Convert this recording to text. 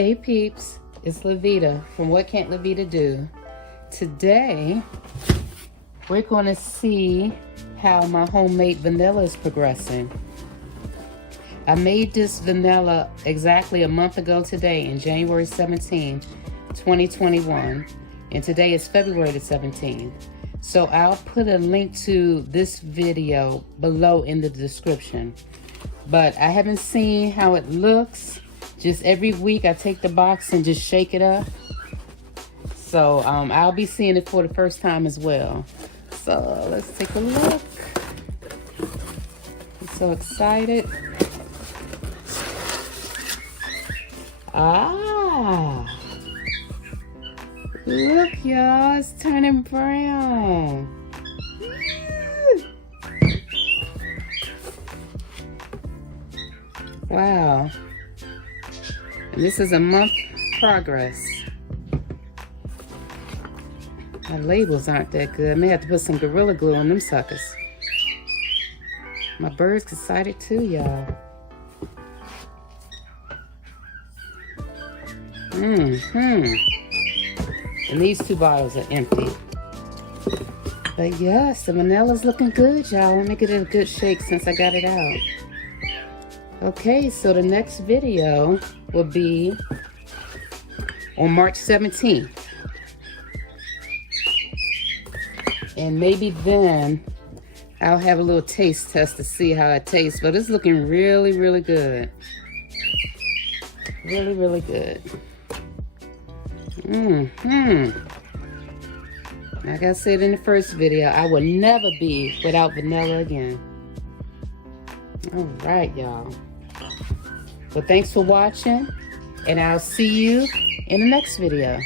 Hey peeps, it's LaVeeda from What Can't LaVeeda Do. Today, we're going to see how my homemade vanilla is progressing. I made this vanilla exactly a month ago today, in January 17, 2021. And today is February the 17th. So I'll put a link to this video below in the description. But I haven't seen how it looks. Just every week I take the box and just shake it up. So I'll be seeing it for the first time as well. So let's take a look. I'm so excited. Ah, look y'all, it's turning brown. Wow. And this is a month progress. My labels aren't that good. I may have to put some Gorilla Glue on them suckers. My bird's excited too, y'all. And these two bottles are empty. But yes, the vanilla's looking good, y'all. Let me get it a good shake since I got it out. Okay, so the next video will be on March 17th. And maybe then I'll have a little taste test to see how it tastes. But it's looking really, really good. Really, really good. Like I said in the first video, I will never be without vanilla again. All right, y'all. Well, thanks for watching, and I'll see you in the next video.